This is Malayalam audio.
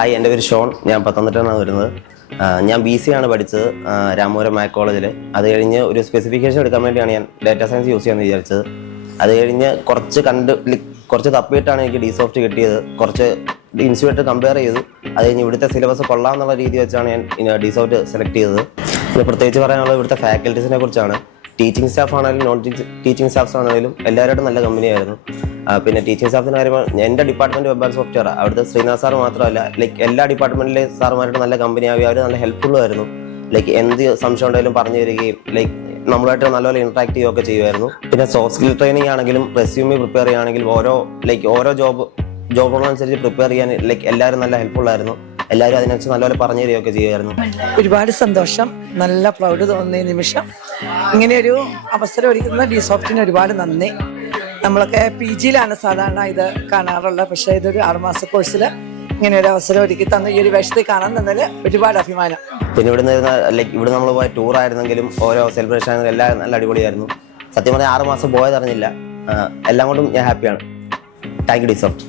ഹായ്, എൻ്റെ പേര് ഷോൺ. ഞാൻ പത്തനംതിട്ടയാണ് വരുന്നത്. ഞാൻ BC ആണ് പഠിച്ചത്, രാമപുരം മാക് കോളേജിൽ. അത് കഴിഞ്ഞ് ഒരു സ്പെസിഫിക്കേഷൻ എടുക്കാൻ വേണ്ടിയാണ് ഞാൻ ഡാറ്റാ സയൻസ് യൂസ് ചെയ്യാമെന്ന് വിചാരിച്ചത്. അത് കഴിഞ്ഞ് കുറച്ച് തപ്പിയിട്ടാണ് എനിക്ക് ഡിസോഫ്റ്റ് കിട്ടിയത്. കുറച്ച് ഇൻസ്റ്റിറ്റ്യൂട്ട് കമ്പയർ ചെയ്തു. അത് കഴിഞ്ഞ് ഇവിടുത്തെ സിലബസ് കൊള്ളാമെന്നുള്ള രീതി വെച്ചാണ് ഞാൻ ഡിസോഫ്റ്റ് സെലക്ട് ചെയ്തത്. പിന്നെ പ്രത്യേകിച്ച് പറയാനുള്ളത് ഇവിടുത്തെ ഫാക്കൽറ്റീസിനെ കുറിച്ചാണ്. ടീച്ചിങ് സ്റ്റാഫ് ആണെങ്കിലും നോൺ ടീച്ചിങ് സ്റ്റാഫ്സ് ആണെങ്കിലും എല്ലാവരോടും നല്ല കമ്പനിയായിരുന്നു. പിന്നെ ടീച്ചിങ് സ്റ്റാഫിന് പറയുമ്പോൾ എൻ്റെ ഡിപ്പാർട്ട്മെൻറ്റ് വെബ് ആൻഡ് സോഫ്റ്റ്വെയർ, അവിടുത്തെ ശ്രീനാഥ് സാർ മാത്രമല്ല, എല്ലാ ഡിപ്പാർട്ട്മെൻറ്റിലെ സാറുമാരോട് നല്ല കമ്പനിയാവുകയും അവർ നല്ല ഹെൽപ്ഫുള്ളും ആയിരുന്നു. എന്ത് സംശയം ഉണ്ടെങ്കിലും പറഞ്ഞു തരികയും നമ്മളുമായിട്ട് നല്ലപോലെ ഇൻട്രാക്ട് ചെയ്യുകയൊക്കെ ചെയ്യുമായിരുന്നു. പിന്നെ സോഫ്റ്റ് സ്കിൽ ട്രെയിനിങ് ആണെങ്കിലും റെസ്യൂമി പ്രിപ്പയർ ചെയ്യുകയാണെങ്കിലും ഓരോ ജോബുകളനുസരിച്ച് പ്രിപ്പയർ ചെയ്യാൻ എല്ലാവരും നല്ല ഹെൽപ്ഫുള്ളായിരുന്നു. എല്ലാവരും അതിനനുസരിച്ച് നല്ലപോലെ പറഞ്ഞു തരികയൊക്കെ ചെയ്യുമായിരുന്നു. ഒരുപാട് സന്തോഷം, നല്ല പ്രൗഡ് തോന്നിയ നിമിഷം. ഇങ്ങനെയൊരു അവസരം ഒരുക്കുന്ന ഡിസോഫ്റ്റിന് ഒരുപാട് നന്ദി. നമ്മളൊക്കെ PGയിലാണ് സാധാരണ ഇത് കാണാറുള്ളത്. പക്ഷേ ഇതൊരു 6 മാസ കോഴ്സിൽ ഇങ്ങനെ ഒരു അവസരം ഒരുക്കി തന്ന ഈ ഒരു വേഷത്തിൽ കാണാൻ തന്നതിൽ ഒരുപാട് അഭിമാനം. പിന്നെ ഇവിടെ നമ്മൾ പോയ ടൂർ ആയിരുന്നെങ്കിലും ഓരോ സെലിബ്രേഷൻ ആയിരുന്നെങ്കിലും എല്ലാം നല്ല അടിപൊളിയായിരുന്നു. സത്യം പറഞ്ഞാൽ 6 മാസം പോയതറിഞ്ഞില്ല. എല്ലാം കൊണ്ടും ഞാൻ ഹാപ്പിയാണ്. Thank you ഡിസോഫ്റ്റ്.